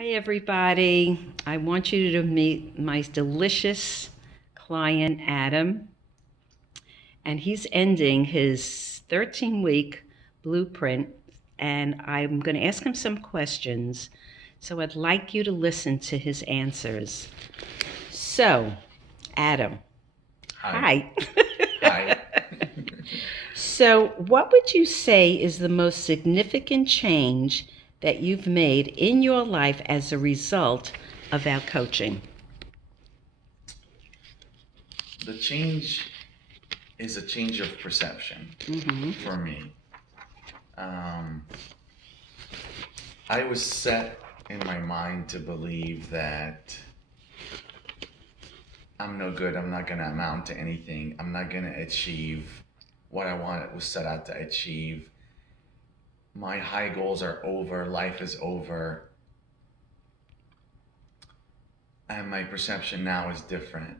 Hi, everybody. I want you to meet my delicious client, Adam, and he's ending his 13-week blueprint, and I'm going to ask him some questions. So I'd like you to listen to his answers. So, Adam, Hi. hi. Hi. So, what would you say is the most significant change that you've made in your life as a result of our coaching? The change is a change of perception Mm-hmm. for me. Um, I was set in my mind to believe that I'm no good, I'm not going to amount to anything, I'm not going to achieve what I wanted was set out to achieve. My high goals are over, life is over, and my perception now is different.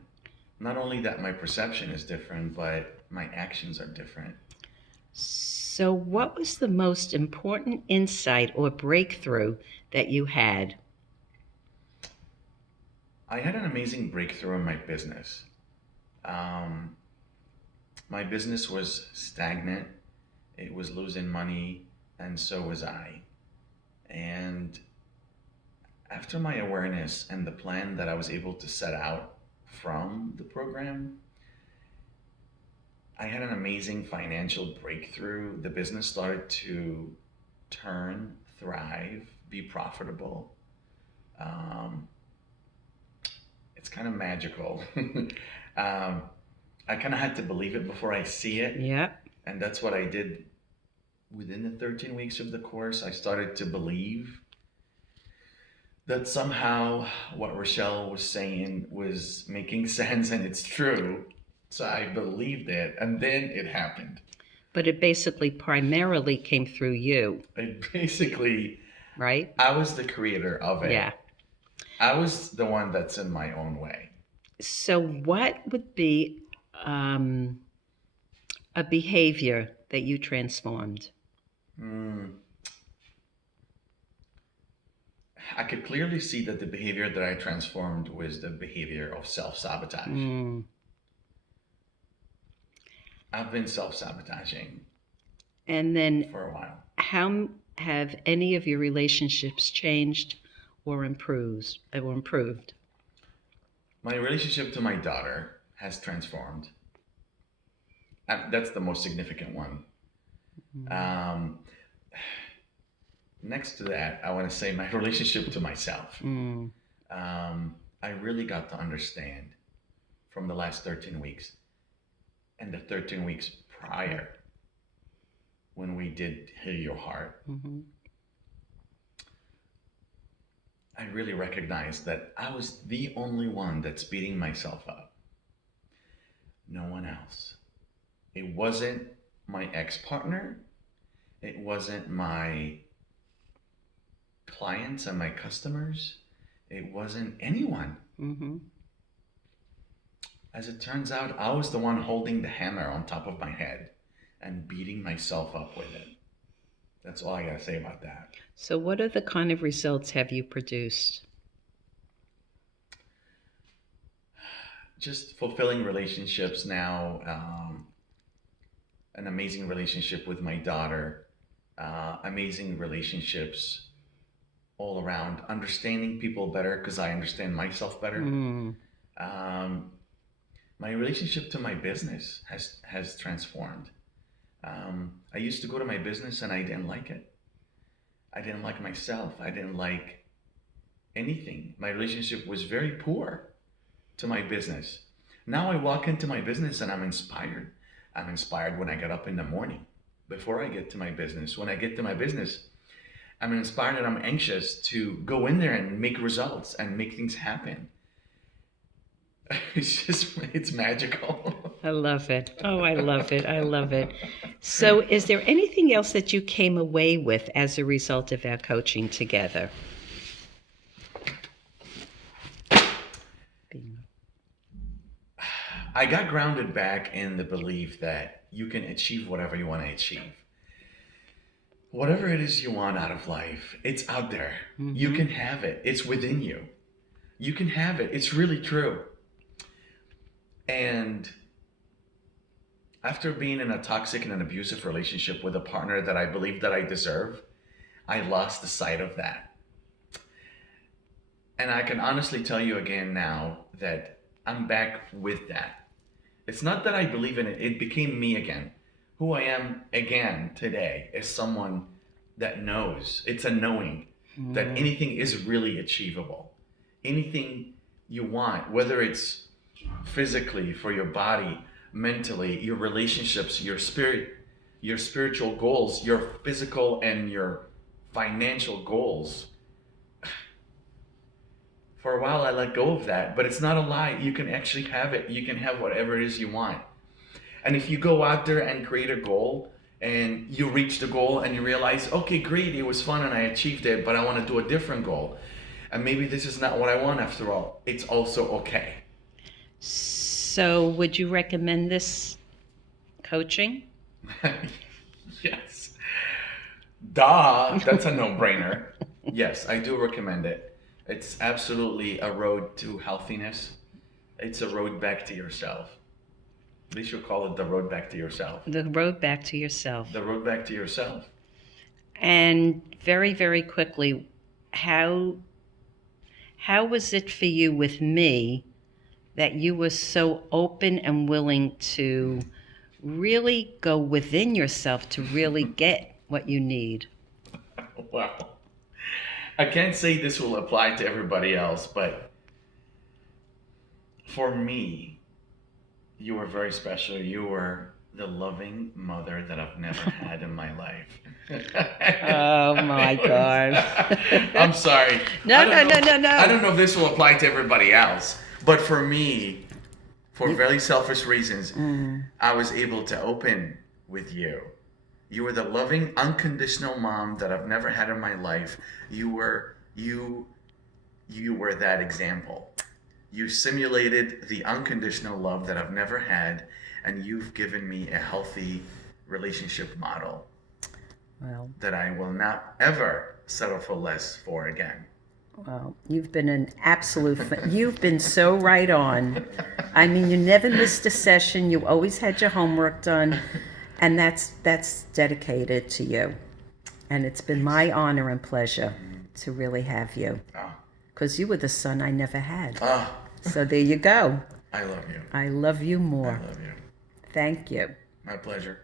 Not only that my perception is different, but my actions are different. So, what was the most important insight or breakthrough that you had? I had an amazing breakthrough in my business. Um, my business was stagnant, it was losing money, and so was I. And after my awareness and the plan that I was able to set out from the program, I had an amazing financial breakthrough. The business started to turn, thrive, be profitable. Um, it's kind of magical. I kind of had to believe it before I see it. Yeah. And that's what I did within the 13 weeks of the course. I started to believe that somehow what Rochelle was saying was making sense and it's true. So I believed it, and then it happened. But it basically primarily came through you, It basically, right? I was the creator of Yeah. it. I was the one that's in my own way. So, what would be um, a behavior that you transformed? Mm, I could clearly see that the behavior that I transformed was the behavior of self sabotage. Mm. I've been self sabotaging And then, for a while. how have any of your relationships changed or improved? My relationship to my daughter has transformed. That's the most significant one. Mm. Um, Next to that, I want to say my relationship to myself. Mm. I really got to understand from the last 13 weeks and the 13 weeks prior when we did Heal Your Heart. Mm-hmm. I really recognized that I was the only one that's beating myself up. No one else. It wasn't my ex partner. It wasn't my clients and my customers. It wasn't anyone. Mm-hmm. As it turns out, I was the one holding the hammer on top of my head and beating myself up with it. That's all I gotta say about that. So, what other kind of results have you produced? Just fulfilling relationships now, an amazing relationship with my daughter, amazing relationships all around, understanding people better because I understand myself better. Mm. Um, my relationship to my business has transformed. I used to go to my business and I didn't like it. I didn't like myself. I didn't like anything. My relationship was very poor to my business. Now I walk into my business and I'm inspired. I'm inspired when I get up in the morning. Before I get to my business, when I get to my business, I'm inspired and I'm anxious to go in there and make results and make things happen. It's magical. I love it. Oh, I love it. I love it. So, is there anything else that you came away with as a result of our coaching together? I got grounded back in the belief that you can achieve whatever you want to achieve. whatever it is you want out of life, it's out there. You can have it. It's within you. You can have it. It's really true. And after being in a toxic and an abusive relationship with a partner that I believe that I deserve, I lost the sight of that. And I can honestly tell you again now that I'm back with that. It's not that I believe in it. It became me again. Who I am again today is someone that knows. It's a knowing that anything is really achievable. Anything you want, whether it's physically, for your body, mentally, your relationships, your spirit, your spiritual goals, your physical and your financial goals. For a while I let go of that, but it's not a lie. You can actually have it. You can have whatever it is you want. And if you go out there and create a goal and you reach the goal and you realize, okay, great, it was fun and I achieved it, but I want to do a different goal. And maybe this is not what I want after all. It's also okay. So would you recommend this coaching? Yes. Duh, that's a no-brainer. Yes, I do recommend it. It's absolutely a road to healthiness. It's a road back to yourself. They should call it the road back to yourself. The road back to yourself. The road back to yourself. And very, very quickly, how was it for you with me that you were so open and willing to really go within yourself to really get what you need? Wow. I can't say this will apply to everybody else, but for me, you were very special. You were the loving mother that I've never had in my life. Oh my God. I'm sorry. No. I don't know if this will apply to everybody else, but for me, for very selfish reasons, I was able to open with you. You were the loving, unconditional mom that I've never had in my life. You were that example. You simulated the unconditional love that I've never had, and you've given me a healthy relationship model that I will not ever settle for less for again. Well, you've been an absolute you've been so right on. I mean, you never missed a session. You always had your homework done, and that's dedicated to you. And it's been my honor and pleasure to really have you. Because you were the son I never had. So there you go. I love you. I love you more. I love you. Thank you. My pleasure.